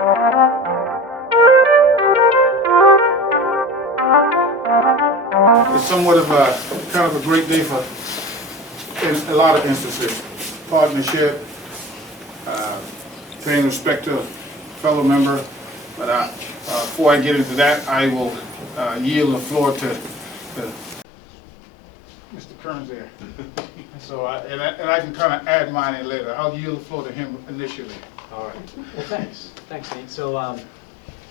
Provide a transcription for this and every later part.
It's somewhat of a kind of a great day for, in a lot of instances, partnership, paying respect to a fellow member. But before I get into that, I will yield the floor to Mr. Kearns there. So, and I can kind of add mine in later. I'll yield the floor to him initially. All right. Well, thanks. Thanks, Nate. So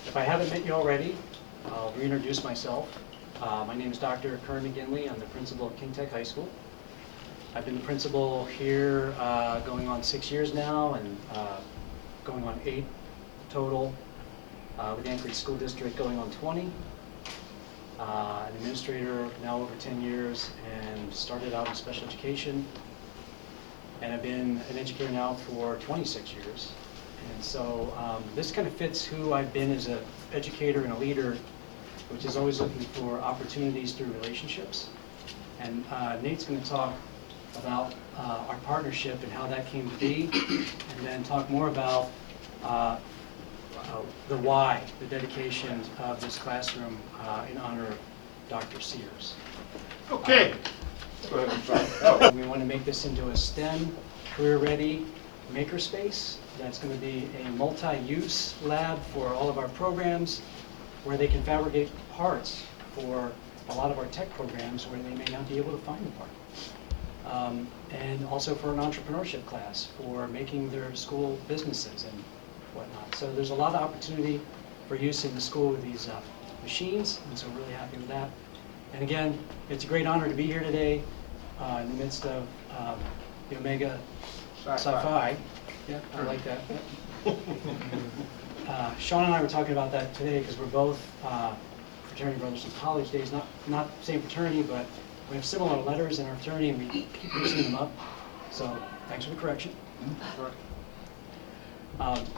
if I haven't met you already, I'll reintroduce myself. My name is Dr. Kern McGinley. I'm the principal of King Tech High School. I've been the principal here going on 6 years now and going on 8 total, with the Anchorage School District going on 20. An administrator now over 10 years and started out in special education. And I've been an educator now for 26 years. And so this kind of fits who I've been as an educator and a leader, which is always looking for opportunities through relationships. And Nate's going to talk about our partnership and how that came to be, and then talk more about the why, the dedication of this classroom in honor of Dr. Sears. Okay. Go ahead, I'm sorry. We want to make this into a STEM, career-ready makerspace. That's going to be a multi-use lab for all of our programs, where they can fabricate parts for a lot of our tech programs where they may not be able to find the part. And also for an entrepreneurship class for making their school businesses and whatnot. So there's a lot of opportunity for use in the school with these machines, and so we're really happy with that. And again, it's a great honor to be here today in the midst of the Omega Sci-Fi. Yeah, I like that. Sean and I were talking about that today because we're both fraternity brothers in college days, not same fraternity, but we have similar letters in our fraternity and we keep mixing them up. So thanks for the correction.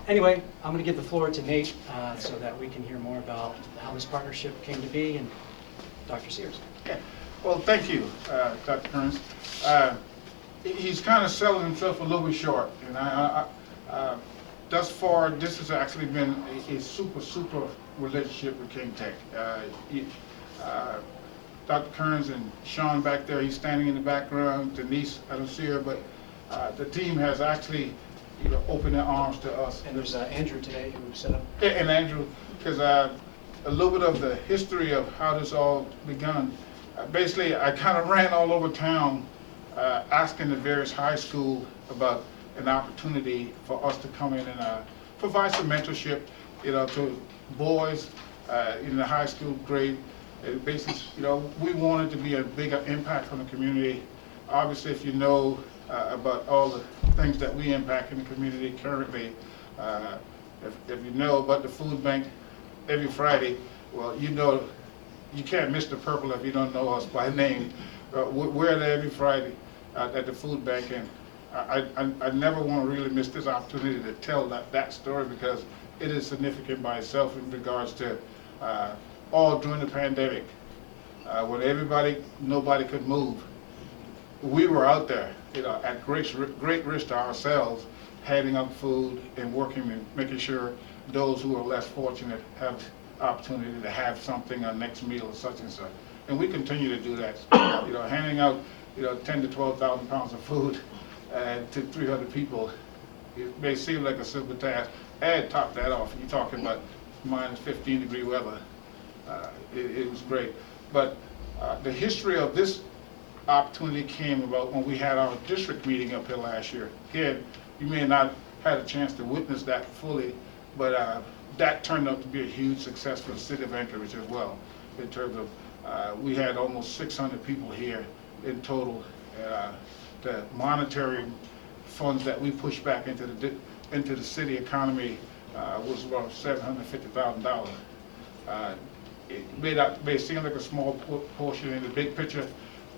Anyway, I'm going to give the floor to Nate so that we can hear more about how this partnership came to be, and Dr. Sears. Okay. Well, thank you, Dr. Kearns. He's kind of selling himself a little bit short, and thus far, this has actually been a super relationship with King Tech. Dr. Kearns and Sean back there, he's standing in the background. Denise, I don't see her, but the team has actually opened their arms to us. And there's Andrew today who set up. And Andrew, because a little bit of the history of how this all begun. Basically, I kind of ran all over town asking the various high schools about an opportunity for us to come in and provide some mentorship, to boys in the high school grade. Basically, we wanted to be a bigger impact on the community. Obviously, if you know about all the things that we impact in the community currently, if you know about the food bank every Friday, well, you can't miss the purple if you don't know us by name. We're there every Friday at the food bank, and I never want to really miss this opportunity to tell that story because it is significant by itself in regards to all during the pandemic, when nobody could move. We were out there, at great risk to ourselves, handing out food and working and making sure those who are less fortunate have opportunity to have something on next meal or such and such. And we continue to do that, handing out 10 to 12,000 pounds of food to 300 people. It may seem like a simple task. And top that off, you're talking about minus 15-degree weather. It was great. But the history of this opportunity came about when we had our district meeting up here last year. Again, you may not have had a chance to witness that fully, but that turned out to be a huge success for the city of Anchorage as well, in terms of we had almost 600 people here in total. The monetary funds that we pushed back into the city economy was about $750,000. It may seem like a small portion in the big picture,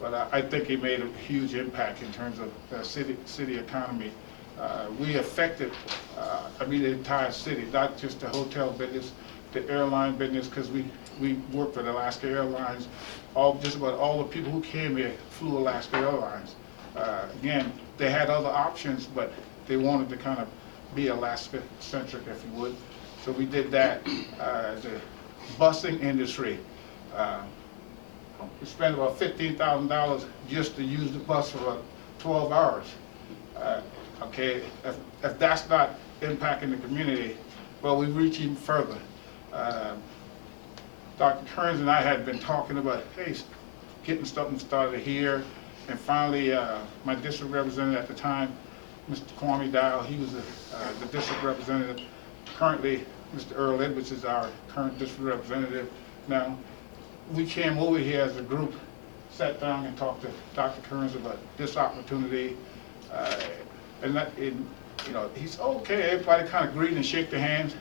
but I think it made a huge impact in terms of the city economy. We affected, the entire city, not just the hotel business, the airline business, because we worked with Alaska Airlines. Just about all the people who came here flew Alaska Airlines. Again, they had other options, but they wanted to kind of be Alaska-centric, if you would. So we did that. The busing industry, we spent about $15,000 just to use the bus for about 12 hours. Okay, if that's not impacting the community, well, we reach even further. Dr. Kearns and I had been talking about, hey, getting something started here, and finally, my district representative at the time, Mr. Kwame Dial, he was the district representative. Currently, Mr. Earl Edwards is our current district representative now. We came over here as a group, sat down and talked to Dr. Kearns about this opportunity, he said, okay, everybody kind of agreed and shake their hands,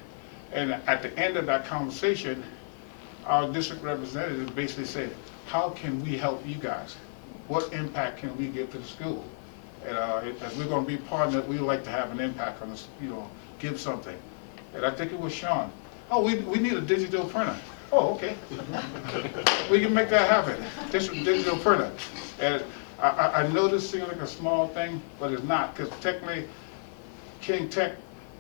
and at the end of that conversation, our district representative basically said, how can we help you guys? What impact can we give to the school? And as we're going to be part of it, we would like to have an impact on this, give something. And I think it was Sean. Oh, we need a digital printer. Oh, okay. We can make that happen. Digital printer. And I know this seems like a small thing, but it's not, because technically, King Tech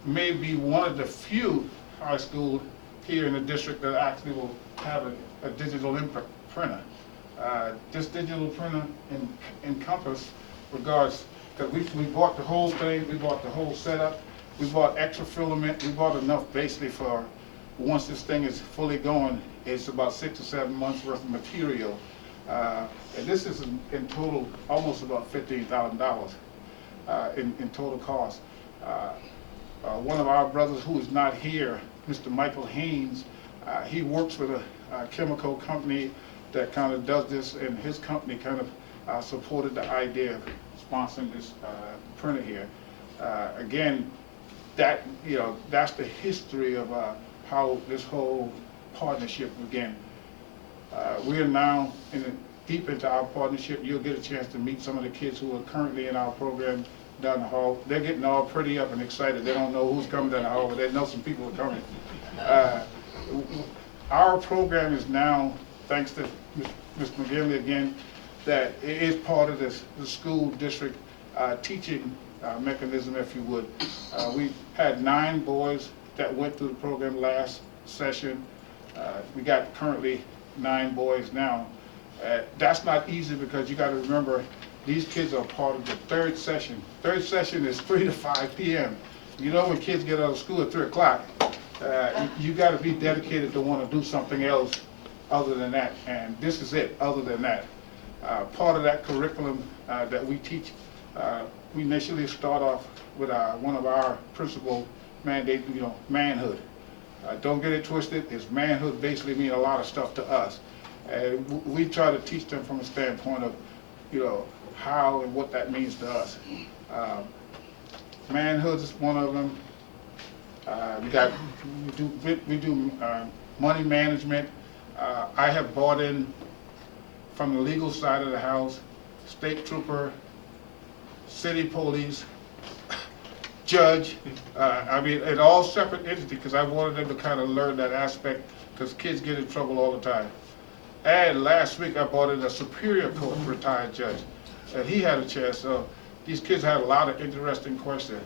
may be one of the few high schools here in the district that actually will have a digital printer. This digital printer encompass regards, because we bought the whole thing, we bought the whole setup, we bought extra filament, we bought enough basically for, once this thing is fully going, it's about 6 or 7 months worth of material. And this is in total almost about $15,000 in total cost. One of our brothers who is not here, Mr. Michael Haynes, he works with a chemical company that kind of does this, and his company kind of supported the idea of sponsoring this printer here. Again, that's the history of how this whole partnership began. We are now deep into our partnership. You'll get a chance to meet some of the kids who are currently in our program down the hall. They're getting all pretty up and excited. They don't know who's coming down the hall, but they know some people are coming. Our program is now, thanks to Ms. McGinley again, that it is part of the school district teaching mechanism, if you would. We had 9 boys that went through the program last session. We got currently 9 boys now. That's not easy, because you got to remember, these kids are part of the 3rd session. 3rd session is 3 to 5 p.m. You know, when kids get out of school at 3 o'clock, you got to be dedicated to want to do something else other than that. And this is it, other than that. Part of that curriculum that we teach, we initially start off with one of our principal mandates, manhood. Don't get it twisted. It's manhood basically means a lot of stuff to us. And we try to teach them from a standpoint of, how and what that means to us. Manhood is one of them. We do money management. I have brought in, from the legal side of the house, state trooper, city police, judge. And all separate entities, because I wanted them to kind of learn that aspect, because kids get in trouble all the time. And last week I brought in a Superior Court retired judge, and he had a chance. So these kids had a lot of interesting questions.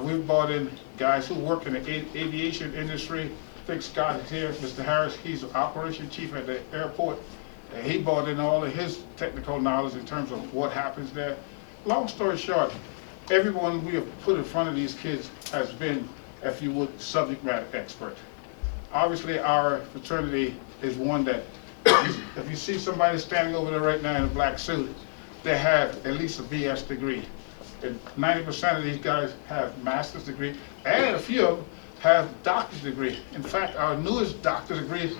We've brought in guys who work in the aviation industry. I think Scott is here. Mr. Harris, he's the operations chief at the airport. And he brought in all of his technical knowledge in terms of what happens there. Long story short, everyone we have put in front of these kids has been, if you would, subject matter expert. Obviously, our fraternity is one that, if you see somebody standing over there right now in a black suit, they have at least a BS degree. And 90% of these guys have master's degree, and a few of them have doctor's degree. In fact, our newest doctor's degree,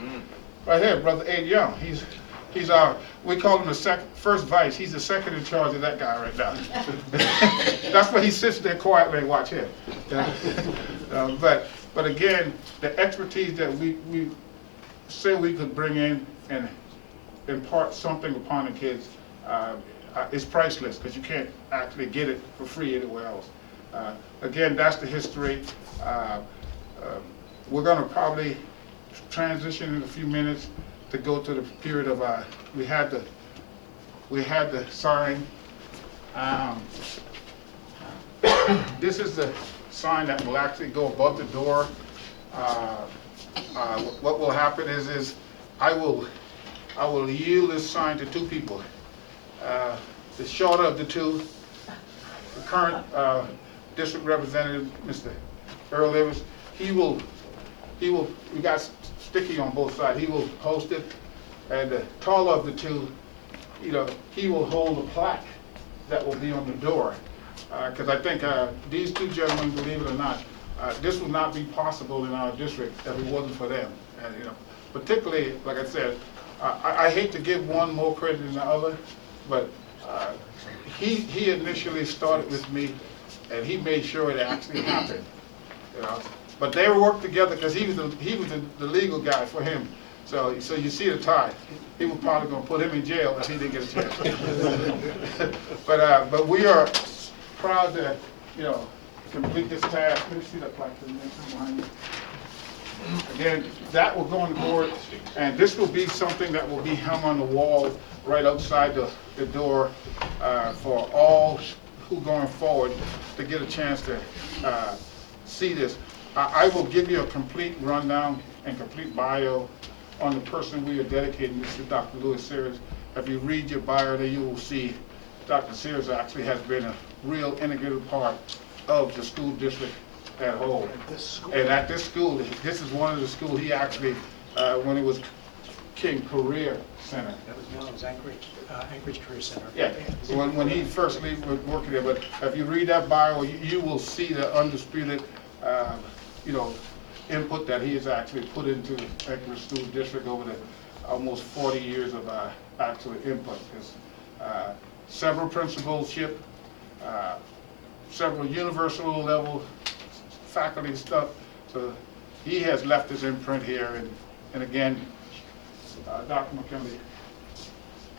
right here, Brother Ed Young. He's our, we call him the first vice. He's the second in charge of that guy right now. That's why he sits there quietly and watch him. But again, the expertise that we say we could bring in and impart something upon the kids is priceless, because you can't actually get it for free anywhere else. Again, that's the history. We're going to probably transition in a few minutes to go to the period of we had the sign. This is the sign that will actually go above the door. what will happen is I will yield this sign to two people. The shorter of the two, the current district representative, Mr. Earl Evans, we got sticky on both sides. He will host it, and the taller of the two, he will hold a plaque that will be on the door. Because I think these two gentlemen, believe it or not, this would not be possible in our district if it wasn't for them. And particularly, like I said, I hate to give one more credit than the other, but he initially started with me, and he made sure it actually happened. But they worked together because he was the legal guy for him. So you see the tie. He was probably going to put him in jail if he didn't get a chance. But we are proud to complete this task. Let me see that plaque behind me. Again, that will go on the board, and this will be something that will be hung on the wall right outside the door for all who going forward to get a chance to see this. I will give you a complete rundown and complete bio on the person we are dedicating this to, Dr. Louis Sears. If you read your bio there, you will see Dr. Sears actually has been a real integrated part of the school district at whole. And at this school, this is one of the schools he actually, when it was King Career Center. It was Anchorage Career Center. Yeah, when he first was working there. But if you read that bio, you will see the undisputed, input that he has actually put into Anchorage School District over the almost 40 years of actual input. There's several principalship, several universal level faculty stuff. So he has left his imprint here. And again, Dr. McKinley,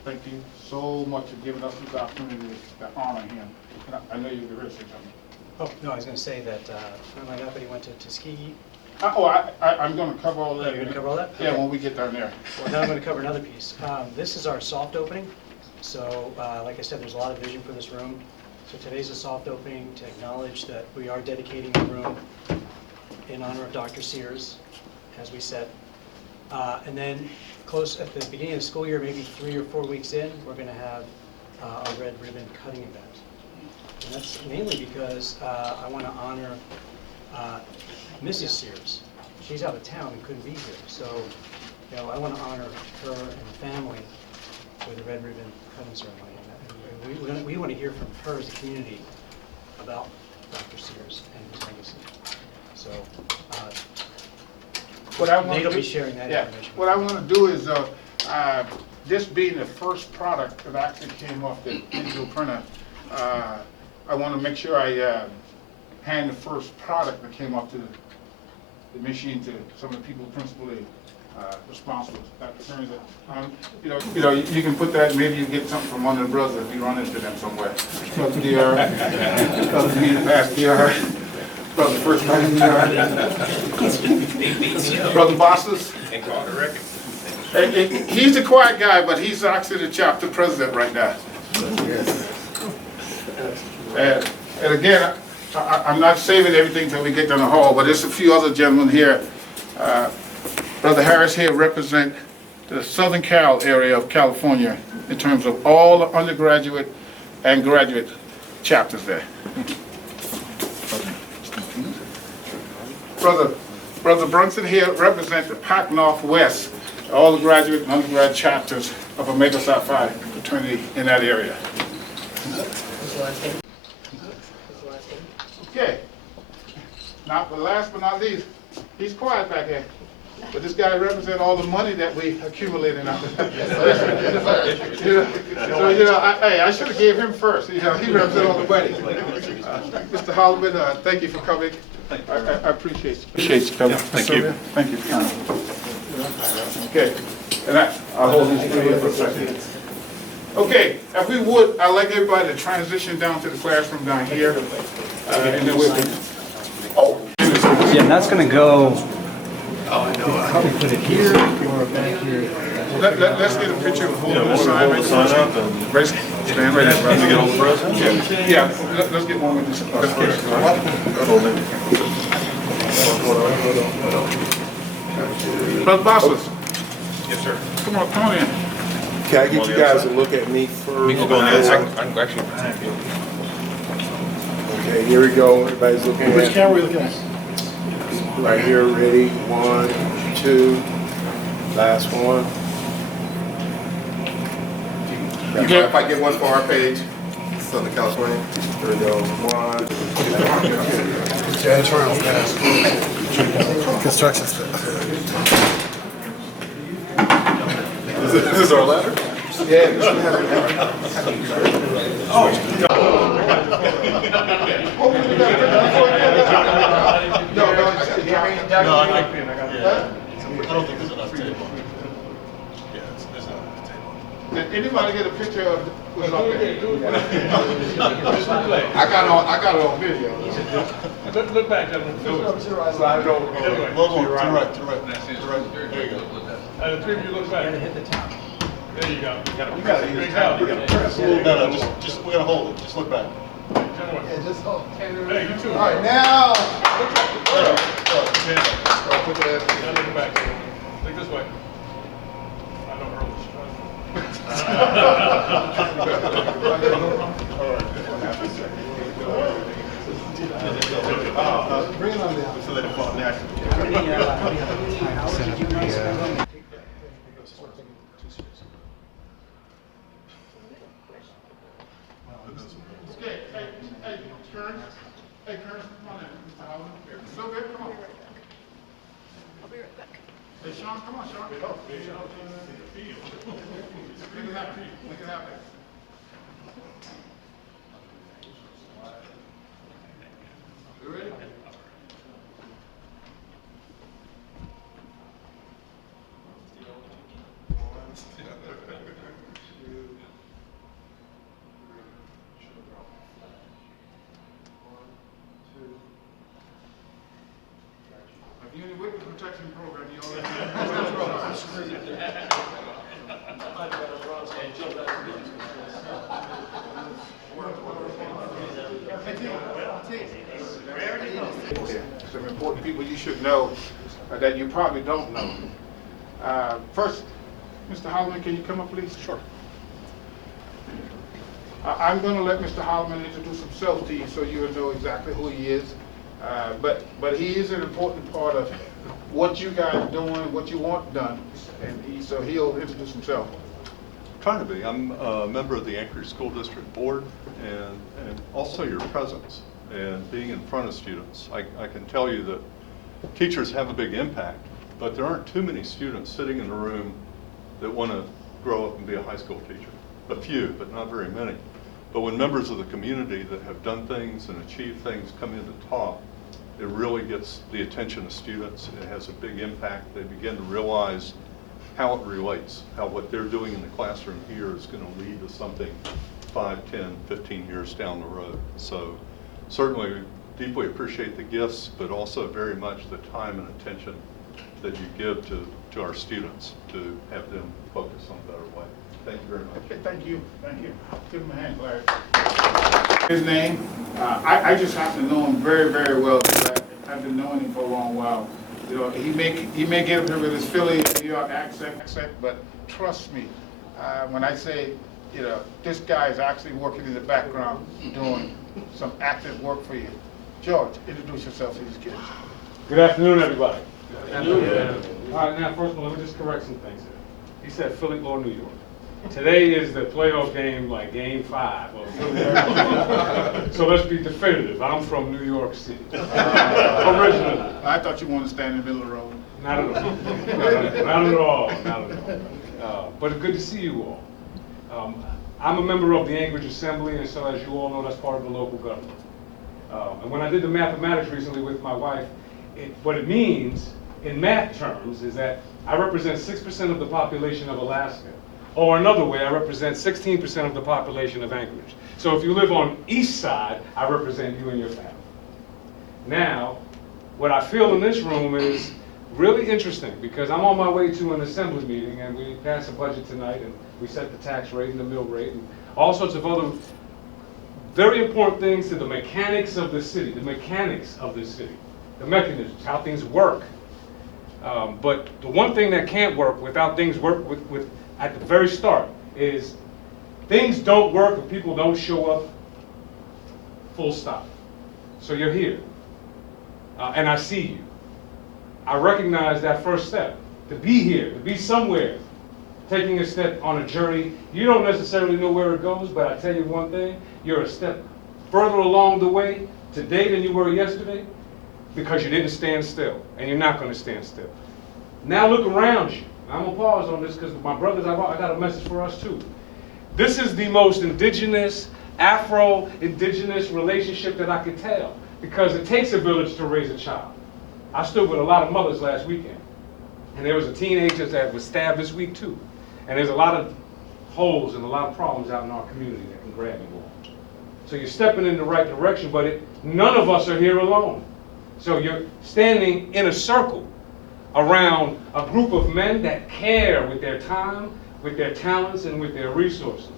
thank you so much for giving us this opportunity to honor him. And I know you'll be very something. Oh, no, I was going to say that my deputy went to Tuskegee. I'm going to cover all that. You're going to cover all that? Yeah, Okay. when we get down there. Well, now I'm going to cover another piece. This is our soft opening. So, like I said, there's a lot of vision for this room. So today's a soft opening to acknowledge that we are dedicating the room in honor of Dr. Sears, as we said. And then close at the beginning of the school year, maybe 3 or 4 weeks in, we're going to have our red ribbon cutting event. And that's mainly because I want to honor Mrs. Sears. She's out of town and couldn't be here. So, I want to honor her and the family with a red ribbon cutting ceremony. And we want to hear from her as a community about Dr. Sears and his legacy. So, Nate will be sharing that information. What I want to do is, this being the first product that actually came off the digital printer, I want to make sure I hand the first product that came off the machine to some of the people principally responsible. You can put that, maybe you get something from one of the brothers if you run into them somewhere. Brother DR, Brother me and Pastor DR, Brother First Lady DR, Brother Bosses. He's the quiet guy, but he's actually the chapter president right now. And again, I'm not saving everything till we get down the hall, but there's a few other gentlemen here. Brother Harris here represent the Southern Cal area of California in terms of all the undergraduate and graduate chapters there. Brother Brunson here represent the Pac Northwest, all the graduate and undergrad chapters of Omega Psi Phi fraternity in that area. Okay. Now, but last but not least, he's quiet back here. But this guy represents all the money that we accumulated now. I should have gave him first. He represents all the money. Mr. Holloman, thank you for coming. I appreciate you. Appreciate you coming. Thank you. Thank you for coming. Okay, and I'll hold these three up for a second. Okay, if we would, I'd like everybody to transition down to the classroom down here. And then we'll... Yeah, and that's going to go... Probably put it here or back here. Let's get a picture of holding the sign right sign there. up and Right, stand right there. to get all the pros. Yeah, let's get one with this. Hold it. Brother Bosses. Yes, sir. Come on in. Can I get you guys to look at me first? We can go on the other side. I can actually protect you. Okay, here we go. Everybody's looking at. Which camera are we looking at? Right here, ready, 1, 2, last one. Okay. If I get one for our page, Southern California. Here we go, 1. Janitorial task. Construction stuff. Is this our ladder? Yeah, this one has No, I don't think there's enough table. Yeah, there's not enough table. Did anybody get a picture of what's up there? I got it on video. Look back, gentlemen. Slide it over. Logo, to the right. There you go. The three of you look back. Hit the top. There you go. You gotta use time. You gotta press. No, just we're gonna hold it. Just look back. Gentlemen. Hey, you too. All right, now. Look back. Look this way. I know Bring it on down. So they don't fall naturally. Okay, hey, Kern. Hey, Kern, come on in. Mr. Holland. Sylvia, come on. I'll be right back. Hey, Sean, come on, Sean. Make it happen. Make it happen. You ready? If you're in the witness protection program, you already some important people you should know that you probably don't know. First, Mr. Holloman, can you come up, please? Sure. I'm going to let Mr. Holloman introduce himself to you so you'll know exactly who he is. But he is an important part of what you guys are doing, what you want done, and so he'll introduce himself. Trying to be. I'm a member of the Anchorage School District Board and also your presence and being in front of students. I can tell you that teachers have a big impact, but there aren't too many students sitting in a room that want to grow up and be a high school teacher. A few, but not very many. But when members of the community that have done things and achieved things come in to talk, it really gets the attention of students. It has a big impact. They begin to realize how it relates, how what they're doing in the classroom here is going to lead to something 5, 10, 15 years down the road. So certainly deeply appreciate the gifts, but also very much the time and attention that you give to our students to have them focus on a better way. Thank you very much. Okay, thank you. Thank you. Give him a hand, Larry. His name, I just happen to know him very, very well because I've been knowing him for a long while. You know, he may get up here with his Philly, New York accent, but trust me, when I say, you know, this guy is actually working in the background doing some active work for you. George, introduce yourself to these kids. Good afternoon, everybody. Good afternoon. All right, now, first of all, let me just correct some things here. He said Philly or New York. Today is the playoff game, like game 5. So let's be definitive. I'm from New York City, originally. I thought you wanted to stand in the middle of the road. Not at all. Not at all. Not at all. But it's good to see you all. I'm a member of the Anchorage Assembly, and so as you all know, that's part of the local government. And when I did the mathematics recently with my wife, what it means in math terms is that I represent 6% of the population of Alaska. Or another way, I represent 16% of the population of Anchorage. So if you live on east side, I represent you and your family. Now, what I feel in this room is really interesting because I'm on my way to an assembly meeting and we pass a budget tonight and we set the tax rate and the mill rate and all sorts of other very important things to the mechanics of the city, the mechanisms, how things work. But the one thing that can't work without things work with at the very start is things don't work if people don't show up, full stop. So you're here, and I see you. I recognize that first step, to be here, to be somewhere, taking a step on a journey. You don't necessarily know where it goes, but I tell you one thing, you're a step further along the way today than you were yesterday because you didn't stand still, and you're not going to stand still. Now look around you. I'm going to pause on this because my brothers, I got a message for us too. This is the most indigenous, Afro-indigenous relationship that I could tell because it takes a village to raise a child. I stood with a lot of mothers last weekend, and there was a teenager that was stabbed this week too. And there's a lot of holes and a lot of problems out in our community that can grab you all. So you're stepping in the right direction, but none of us are here alone. So you're standing in a circle around a group of men that care with their time, with their talents, and with their resources.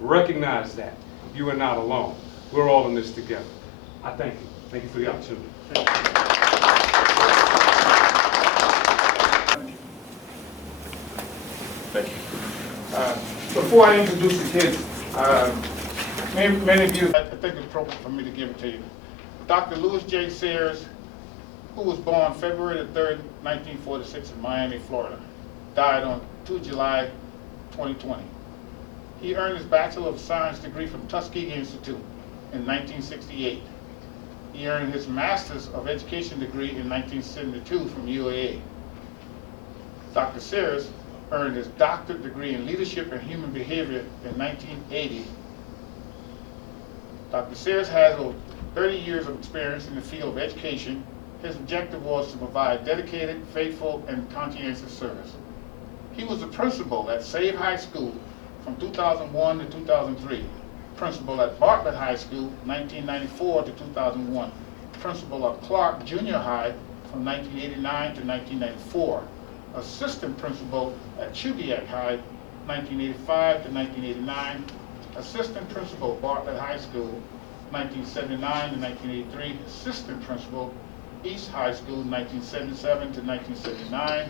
Recognize that. You are not alone. We're all in this together. I thank you. Thank you for the opportunity. Thank you. Before I introduce the kids, many of you, I think it's appropriate for me to give it to you. Dr. Louis J. Sears, who was born February the 3rd, 1946 in Miami, Florida, died on 2 July 2020. He earned his Bachelor of Science degree from Tuskegee Institute in 1968. He earned his Master's of Education degree in 1972 from UAA. Dr. Sears earned his doctorate degree in leadership and human behavior in 1980. Dr. Sears has over 30 years of experience in the field of education. His objective was to provide dedicated, faithful, and conscientious service. He was the principal at Save High School from 2001 to 2003, principal at Bartlett High School 1994 to 2001, principal at Clark Junior High from 1989 to 1994, assistant principal at Chubiak High 1985 to 1989, assistant principal Bartlett High School 1979 to 1983, assistant principal East High School 1977 to 1979,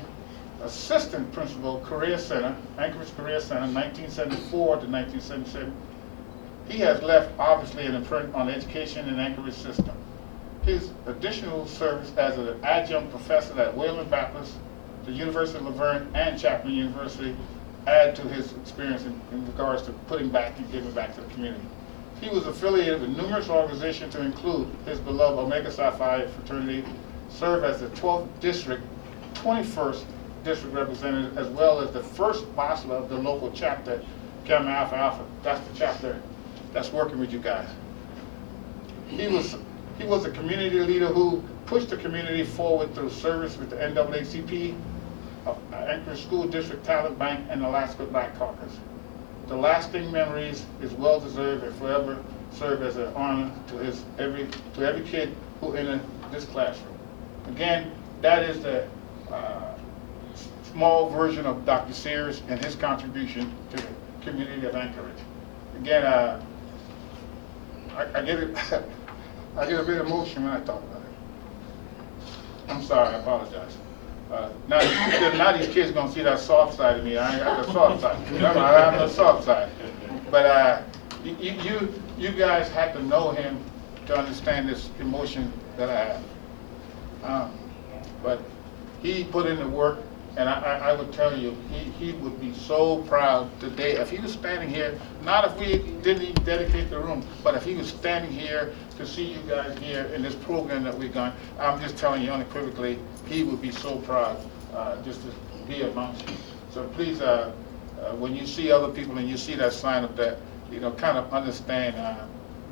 assistant principal Career Center, Anchorage Career Center 1974 to 1977. He has left obviously an imprint on education in Anchorage system. His additional service as an adjunct professor at Wayland Baptist, the University of Laverne, and Chapman University add to his experience in regards to putting back and giving back to the community. He was affiliated with numerous organizations to include his beloved Omega Psi Phi fraternity, served as the 12th District, 21st District Representative, as well as the first bossler of the local chapter, Gamma Alpha Alpha. That's the chapter that's working with you guys. He was a community leader who pushed the community forward through service with the NAACP, Anchorage School District Talent Bank, and Alaska Black Caucus. The lasting memories is well-deserved and forever serve as an honor to every kid who entered this classroom. Again, that is the small version of Dr. Sears and his contribution to the community of Anchorage. Again, I get it. I get a bit emotional when I talk about it. I'm sorry, I apologize. Now these kids gonna see that soft side of me. I ain't got the soft side. Remember, I have no soft side. But you guys have to know him to understand this emotion that I have. But he put in the work, and I would tell you, he would be so proud today if he was standing here, not if we didn't even dedicate the room, but if he was standing here to see you guys here in this program that we've done. I'm just telling you unequivocally, he would be so proud just to be amongst you. So please, when you see other people and you see that sign up there, kind of understand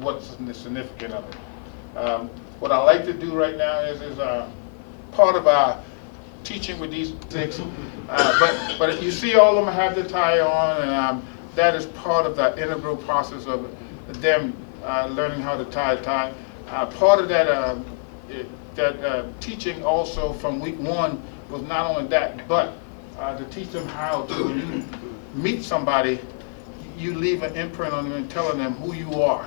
what's the significance of it. What I like to do right now is part of our teaching with these things, but you see all of them have the tie on, and that is part of the integral process of them learning how to tie a tie. Part of that teaching also from week one was not only that, but to teach them how to, when you meet somebody, you leave an imprint on them and telling them who you are.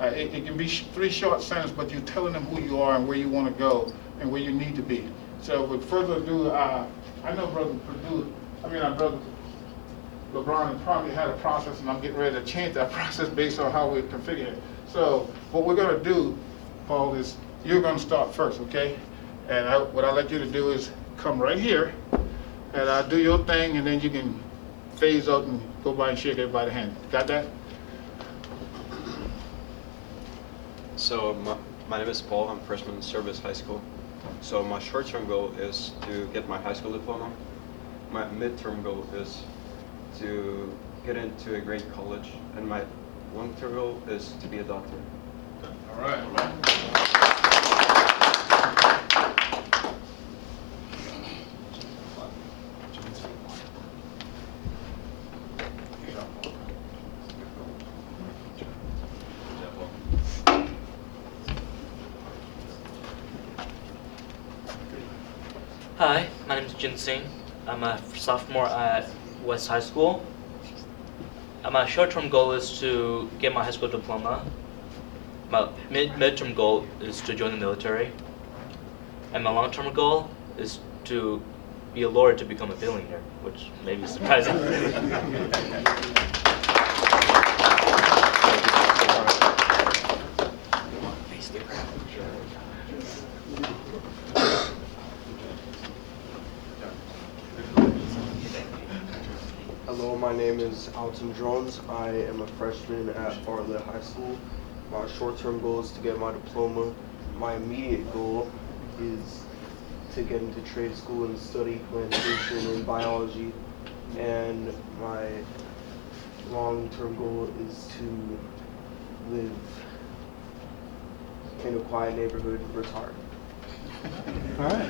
It can be 3 short sentences, but you're telling them who you are and where you want to go, and where you need to be. So with further ado, I know Brother LeBron has probably had a process, and I'm getting ready to change that process based on how we configure it. So what we're going to do, Paul, is you're going to start first, okay? And what I'd like you to do is come right here, and I'll do your thing, and then you can phase up and go by and shake everybody's hand. Got that? So my name is Paul. I'm freshman in Service High School. So my short-term goal is to get my high school diploma. My midterm goal is to get into a great college, and my long-term goal is to be a doctor. All right. Hi, my name is Jin Singh. I'm a sophomore at West High School. My short-term goal is to get my high school diploma. My mid-term goal is to join the military. And my long-term goal is to be a lawyer to become a billionaire, which may be surprising. Hello, my name is Alton Jones. I am a freshman at Bartlett High School. My short-term goal is to get my diploma. My immediate goal is to get into trade school and study plantation and biology. And my long-term goal is to live in a quiet neighborhood, retired. All right.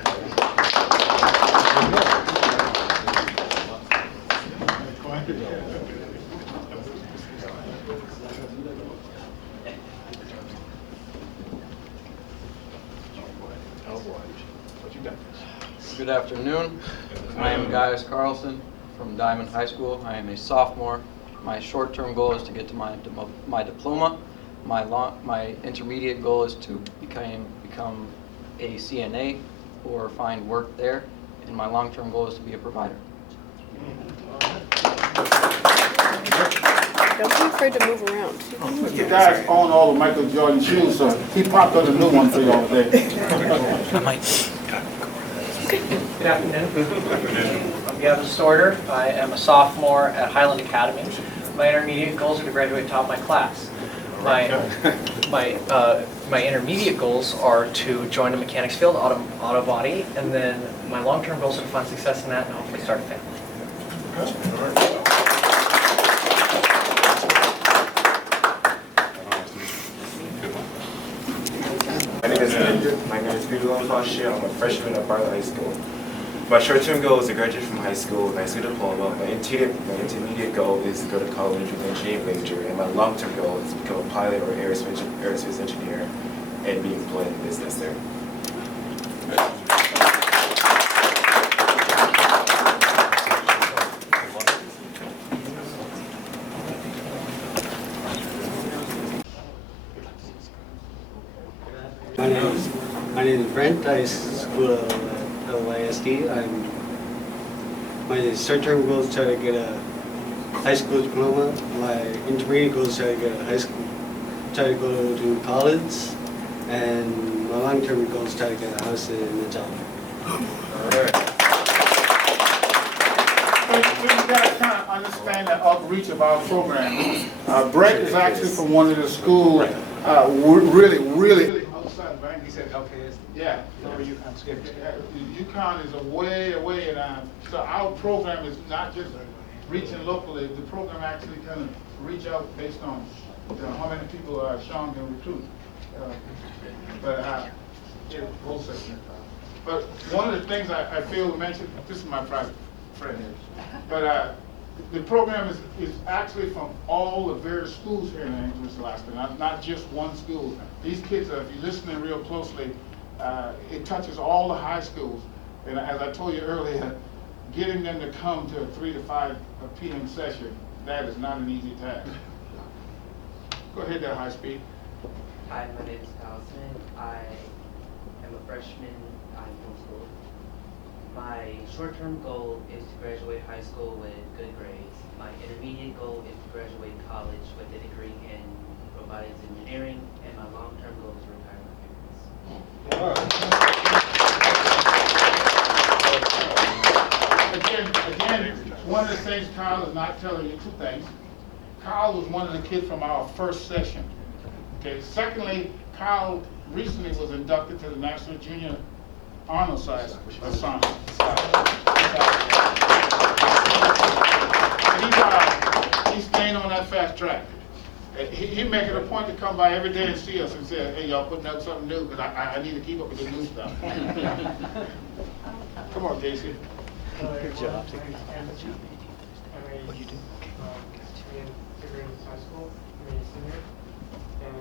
Good afternoon. I am Gaius Carlson from Diamond High School. I am a sophomore. My short-term goal is to get to my diploma. My intermediate goal is to become a CNA or find work there. And my long-term goal is to be a provider. Don't be afraid to move around. You guys own all of Michael Jordan's shoes, so he popped up a new one for y'all today. Good afternoon. I'm Gavin Sorter. I am a sophomore at Highland Academy. My intermediate goals are to graduate top of my class. My intermediate goals are to join the mechanics field, auto body, and then my long-term goals are to find success in that and hopefully start a family. My name is Pedro Fascia. I'm a freshman at Bartlett High School. My short-term goal is to graduate from high school with my high school diploma. My intermediate goal is to go to college with an engineering major, and my long-term goal is to become a pilot or aerospace engineer and be employed in business there. My name is Brent. I school at LYSD. My short-term goal is to try to get a high school diploma. My intermediate goal is to try to get a high school, try to go to college, and my long-term goal is to try to get a house and a job. All right. You guys kind of understand the outreach of our program. Brett is actually from one of the schools, really outside of Bangor. He said, okay, yeah. over UConn Skip. UConn is away, and so our program is not just reaching locally. The program actually kind of reach out based on how many people Sean can recruit. But one of the things I feel we mentioned, this is my private friend here, but the program is actually from all the various schools here in Anchorage, Alaska, not just one school. These kids, if you're listening real closely, it touches all the high schools. And as I told you earlier, getting them to come to a 3 to 5 p.m. session, that is not an easy task. Go ahead there, high speed. Hi, my name is Allison. I am a freshman film school. My short-term goal is to graduate high school with good grades. My intermediate goal is to graduate college with a degree in robotics engineering, and my long-term goal is to retire my parents. Again, one of the things Kyle is not telling you, two things. Kyle was one of the kids from our first session. Okay. Secondly, Kyle recently was inducted to the National Junior Honor Society. He's staying on that fast track. He make it a point to come by every day and see us and say, hey, y'all putting up something new, because I need to keep up with the new stuff. Come on, Casey. Good job. What do you do? In Readiness High School, I'm a senior, and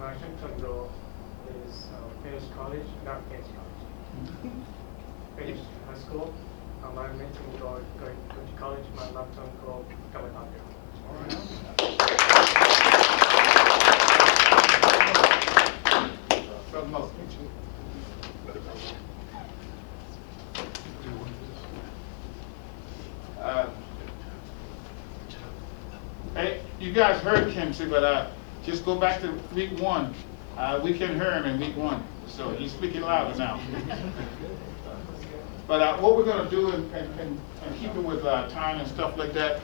my short-term goal is finish college, not finish college. Finish high school. My midterm goal is go to college. My long-term goal is become a doctor. Hey, you guys heard Kimsey, but just go back to week 1. We can hear him in week 1, so he's speaking louder now. But what we're going to do, and keeping with time and stuff like that,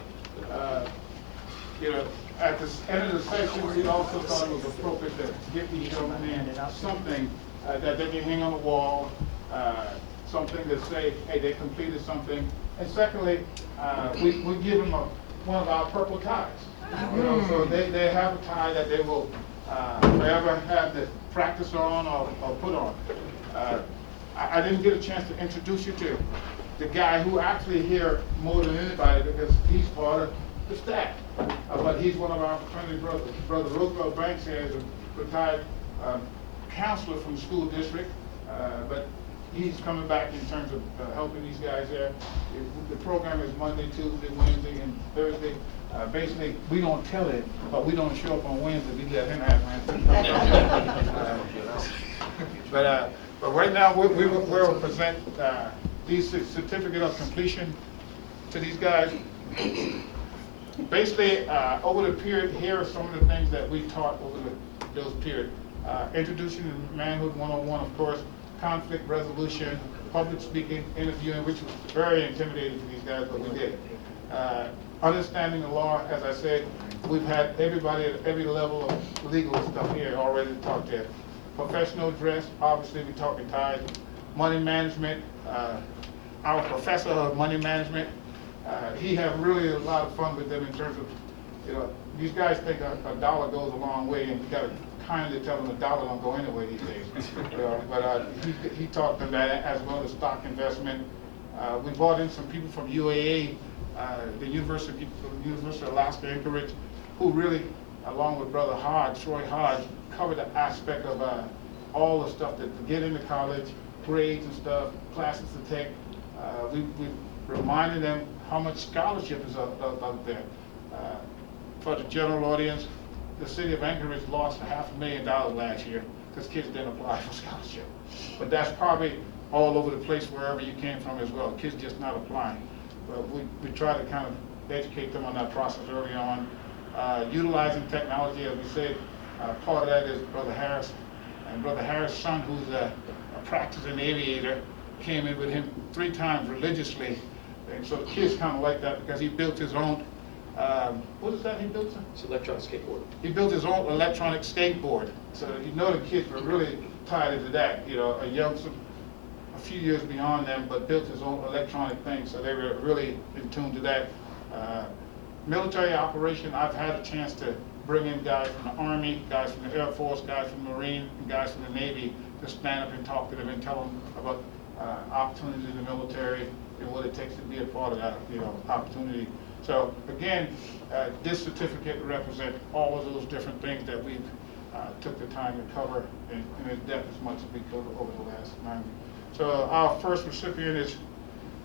you know, at the end of the session, we also thought it was appropriate to give these young men something that they can hang on the wall, something to say, hey, they completed something. And secondly, we give them one of our purple ties. You know, so they have a tie that they will forever have to practice on or put on. I didn't get a chance to introduce you to the guy who actually here more than anybody, because he's part of the staff. But he's one of our fraternity brothers. Brother Roosevelt Banks here is a retired counselor from the school district, but he's coming back in terms of helping these guys there. The program is Monday, Tuesday, Wednesday, and Thursday. Basically, we don't tell it, but we don't show up on Wednesday. We let him have Wednesday. But right now, we will present these certificate of completion to these guys. Basically, over the period, here are some of the things that we taught over those period. Introduction to Manhood 101, of course, conflict resolution, public speaking, interviewing, which was very intimidating to these guys, but we did. Understanding the law, as I said, we've had everybody at every level of legal stuff here already talked there. Professional dress, obviously we talking ties. Money management, our professor of money management, he had really a lot of fun with them in terms of, you know, these guys think a dollar goes a long way, and you got to kindly tell them a dollar don't go anywhere these days. But he taught them that, as well as stock investment. We brought in some people from UAA, the University of Alaska Anchorage, who really, along with Brother Hodge, Troy Hodge, covered the aspect of all the stuff to get into college, grades and stuff, classes to take. We reminded them how much scholarship is out there. For the general audience, the city of Anchorage lost $500,000 last year because kids didn't apply for scholarship. But that's probably all over the place wherever you came from as well. Kids just not applying. But we try to kind of educate them on that process early on. Utilizing technology, as we said, part of that is Brother Harris. And Brother Harris' son, who's a practicing aviator, came in with him 3 times religiously. And so the kids kind of like that because he built his own, what is that he built? It's an electronic skateboard. He built his own electronic skateboard. So you know the kids were really tied into that. You know, a few years beyond them, but built his own electronic thing. So they were really in tune to that. Military operation, I've had a chance to bring in guys from the Army, guys from the Air Force, guys from the Marine, and guys from the Navy to stand up and talk to them and tell them about opportunities in the military and what it takes to be a part of that, opportunity. So again, this certificate represents all of those different things that we've took the time to cover in depth as much as we could over the last 9 weeks. So our first recipient is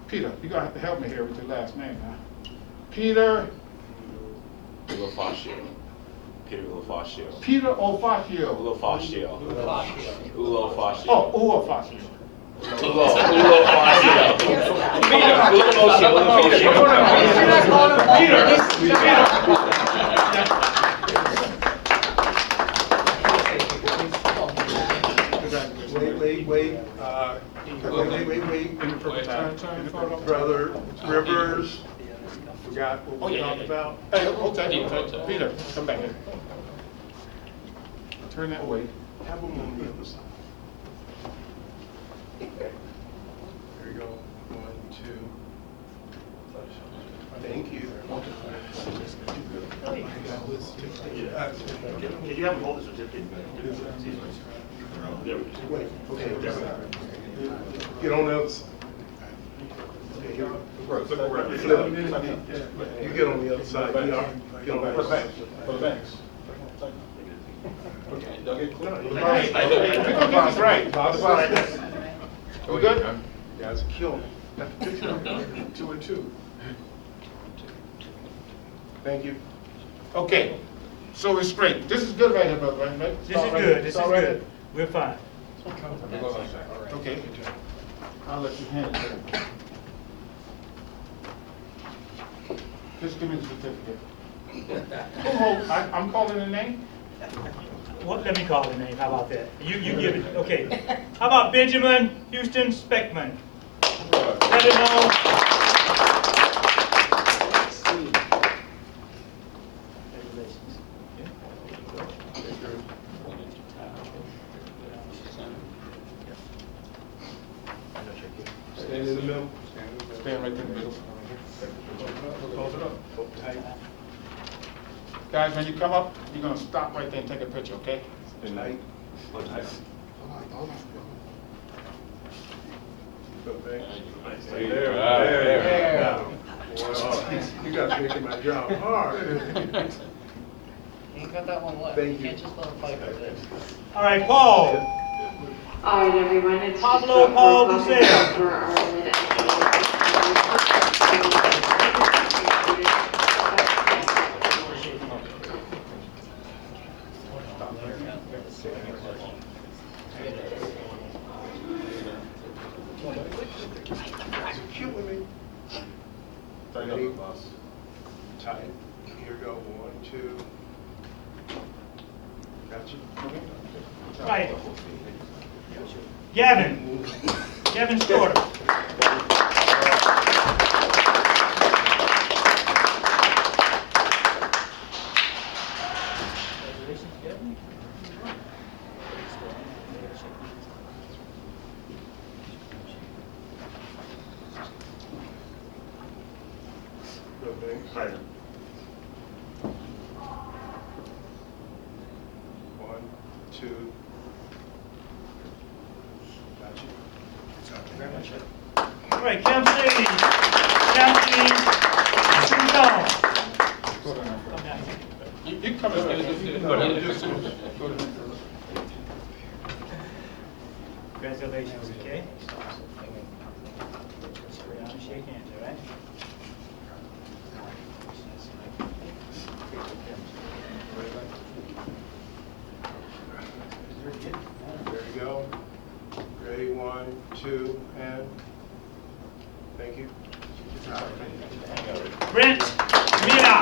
Peter. You're going to have to help me here with your last name, huh? Peter Ulofascio. Peter Peter Ulofascio. Ulofascio. Oh, Ulofascio. Wait. Brother Rivers, forgot what we talked about. Hey, okay, Peter, come back here. Turn that way. Have them on the other side. There you go. 1, 2. Thank you. Can you have them hold the certificate? There we go. Wait, okay. Get on the other side. Okay, here. You get on the other side. Get on the other side. For the banks. Okay, don't get clear. Hey, we're gonna get this right. We good? You guys are killing me. 2 and 2. Thank you. Okay, so it's straight. This is good right here, brother, right? This is good, this is good. We're fine. Okay, I'll let you handle it. Just give me the certificate. I'm calling the name? What, let me call the name, how about that? You give it, okay. How about Benjamin Houston Speckman? Better known. Stand in the middle. Stand right in the middle. Close it up. Hold tight. Guys, when you come up, you're gonna stop right there and take a picture, okay? Tight. There. You guys are making my job hard. You got that one left. Thank you. Can't just let him fight like this. All right, Paul. All right, everyone, it's Pablo Paul Buceo. for our Killing me. Ready? Tight. Here we go. 1, 2. Got you. Right. Gavin Shorter. Good thing. 1, 2. Got you. All right, Camp City. Sudan. You come in. Congratulations, okay? Shake hands, all right? There you go. Ready? 1, 2, and thank you. Brent Mira.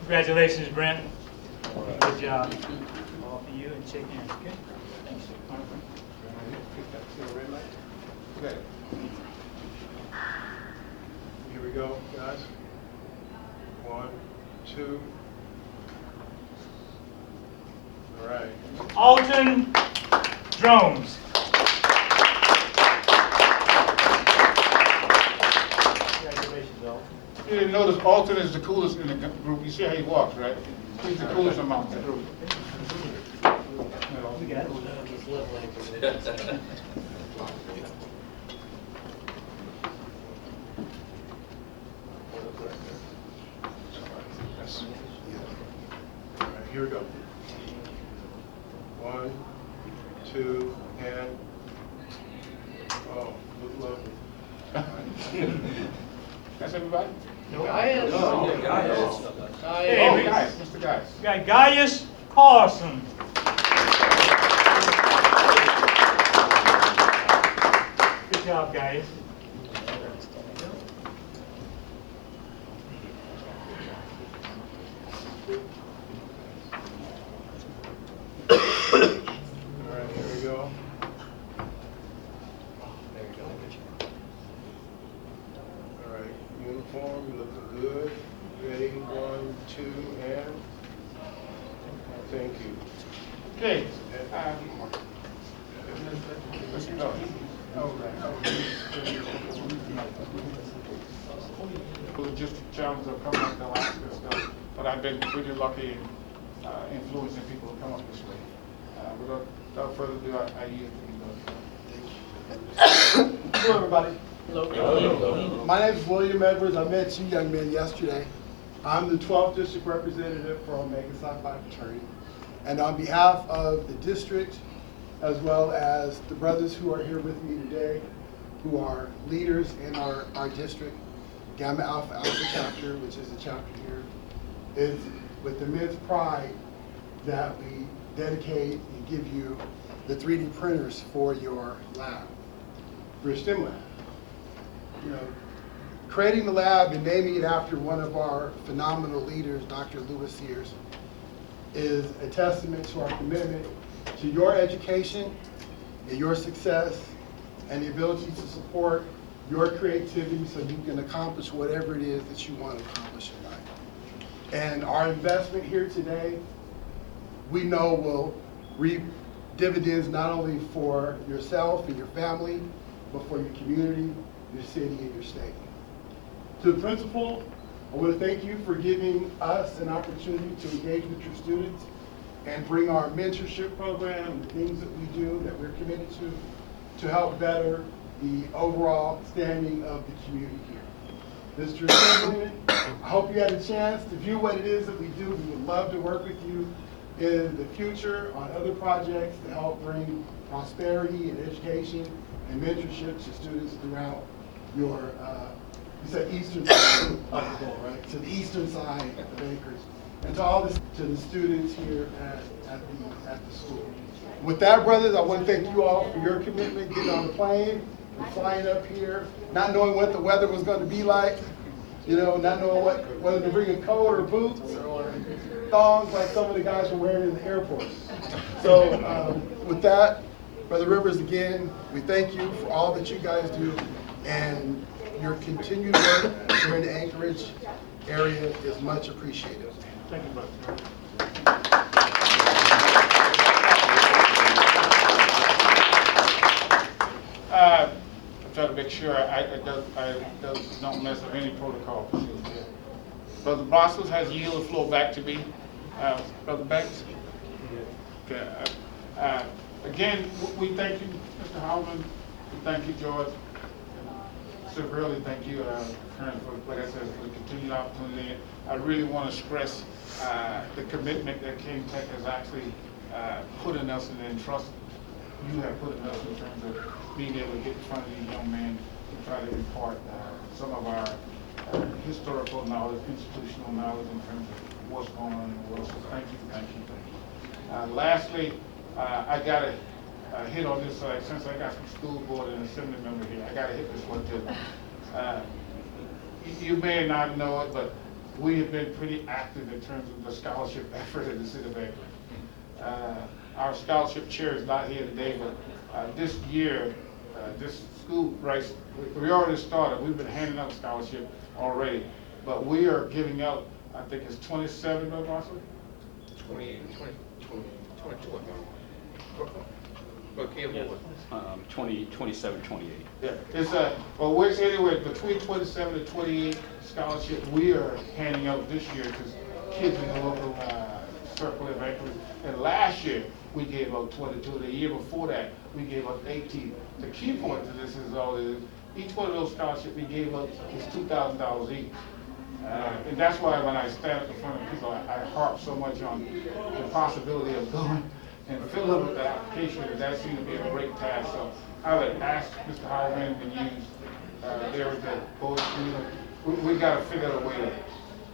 Congratulations, Brent. Good job. All for you, and shake hands, okay? Thanks. Okay. Here we go, guys. 1, 2. All right. Alton Drones. Congratulations, Alton. You didn't notice Alton is the coolest in the group. You see how he walks, right? He's the coolest among the group. We got it. All right, here we go. 1, 2, and oh, look lovely. That's everybody? Nope. Gaius. Oh, Yeah, Gaius. Hey, Oh, we Gaius, Mr. Gaius. got Gaius Carlson. Good job, Gaius. All right, here we go. All right, uniform, you looking good. Ready, 1, 2, and thank you. Okay. Let's go. Logistic challenges are coming up to Alaska stuff, but I've been pretty lucky in influencing people to come up this way. Without further ado, I yield to you. Hello, everybody. Hello. My name is William Edwards. I met you young men yesterday. I'm the 12th district representative for Omega Psi Phi Fraternity. And on behalf of the district, as well as the brothers who are here with me today, who are leaders in our district, Gamma Alpha Alpha chapter, which is the chapter here, is with immense pride that we dedicate and give you the 3D printers for your lab, for your STEM lab. You know, creating the lab and naming it after one of our phenomenal leaders, Dr. Sears, is a testament to our commitment to your education and your success and the ability to support your creativity so you can accomplish whatever it is that you want to accomplish in life. And our investment here today, we know will reap dividends not only for yourself and your family, but for your community, your city, and your state. To the principal, I want to thank you for giving us an opportunity to engage with your students and bring our mentorship program, the things that we do that we're committed to help better the overall standing of the community here. Mr. Assemblyman, I hope you had a chance to view what it is that we do. We would love to work with you in the future on other projects to help bring prosperity and education and mentorship to students throughout your, you said eastern side of the goal, right? To the eastern side of Anchorage. And to all to the students here at the school. With that, brothers, I want to thank you all for your commitment, getting on the plane, and flying up here, not knowing what the weather was going to be like, you know, not knowing whether to bring a coat or boots or thongs like some of the guys were wearing in the airport. So with that, Brother Rivers, again, we thank you for all that you guys do, and your continued work here in the Anchorage area is much appreciated. Thank you, brother. I'm trying to make sure I don't mess up any protocol procedures here. Brother Bostos has yielded the floor back to me. Brother Banks? Okay. Again, we thank you, Mr. Howland. We thank you, George. Severely thank you, Karen, for, like I said, for the continued opportunity. I really want to stress the commitment that King Tech has actually put in us and the trust you have put in us in terms of being able to get in front of these young men and try to impart some of our historical knowledge, institutional knowledge in terms of what's going on in the world. So thank you, thank you, thank you. Lastly, I got to hit on this, since I got some school board and assembly member here, I got to hit this one too. You may not know it, but we have been pretty active in terms of the scholarship effort in the city of Anchorage. Our scholarship chair is not here today, but this year, this school race, we already started. We've been handing out scholarship already, but we are giving out, I think it's 27, no, Marshall? 22, I think. 27, 28. Yeah, it's well, we're anyway between 27 and 28 scholarship we are handing out this year because kids in the local circle of Anchorage. And last year we gave out 22. The year before that we gave out 18. The key point to this is all is each one of those scholarships we gave out is $2,000 each. And that's why when I stand up in front of people, I harp so much on the possibility of going and fill up with the application, and that seems to be a great task. So I would ask Mr. Howland to use there with the board we gotta figure out a way to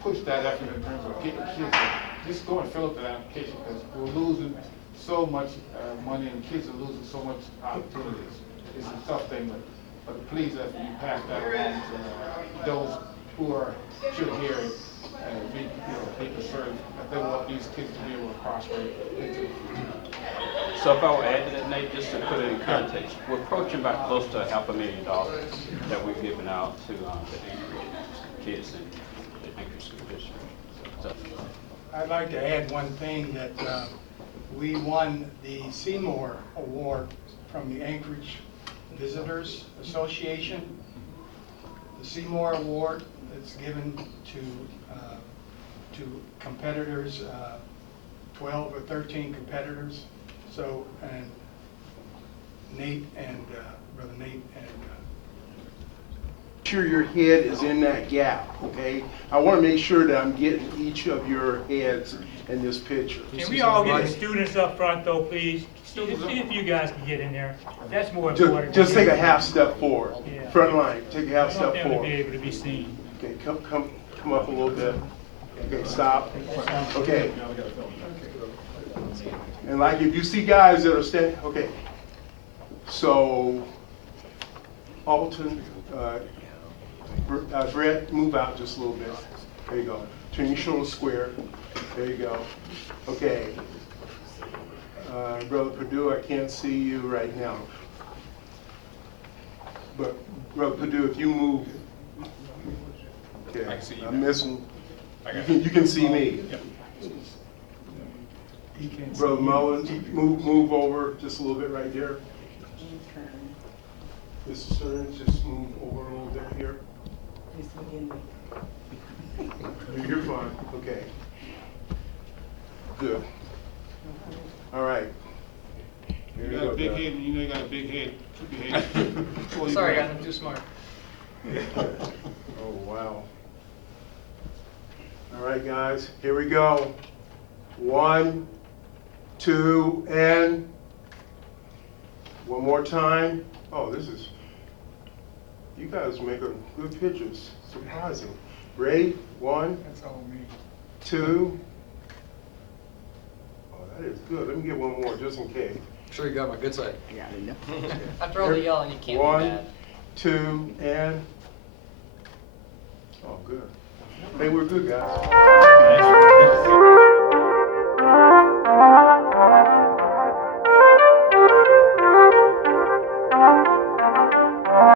push that effort in terms of getting kids to just go and fill up that application, because we're losing so much money and kids are losing so much opportunities. It's a tough thing, but please, if you pass that along to those who should hear it, be concerned that they want these kids to be able to prosper into the future. So if I were to add to that, Nate, just to put it in context, we're approaching about close to $500,000 that we've given out to the Anchorage kids in the Anchorage School District. So, I'd like to add one thing, that we won the Seymour Award from the Anchorage Visitors Association. The Seymour Award is given to competitors, 12 or 13 competitors. So, and Nate and Brother Nate and sure your head is in that gap, okay? I want to make sure that I'm getting each of your heads in this picture. Can we all get the students up front though, please? See if you guys can get in there. That's more important. Just take a half step forward. Yeah. Front line, take a half step I want them to be forward. able to be seen. Okay, come up a little bit. Okay, stop. Okay. And like if you see guys that are standing, okay. So, Alton, Brett, move out just a little bit. There you go. Turn your shoulders square. There you go. Okay. Brother Perdue, I can't see you right now. But Brother Perdue, if you move, okay, I can see you I'm now. missing. I got You can see me. Yep. Brother Mullins, move over just a little bit right there. Mr. Stearns, just move over a little bit here. You're fine. Okay. Good. All right. Here You got a big head, and you know you got a big head. Keep your head. Sorry, guys, I'm too smart. Oh, wow. All right, guys, here we go. 1, 2, and one more time. Oh, you guys make good pictures. Surprising. Ready? 1, That's all me. 2. Oh, that is good. Let me get one more just in case. Sure you got my good side. Yeah, I know. After all the yelling, you can't be 1, mad. 2, and oh, good. Hey, we're good, guys.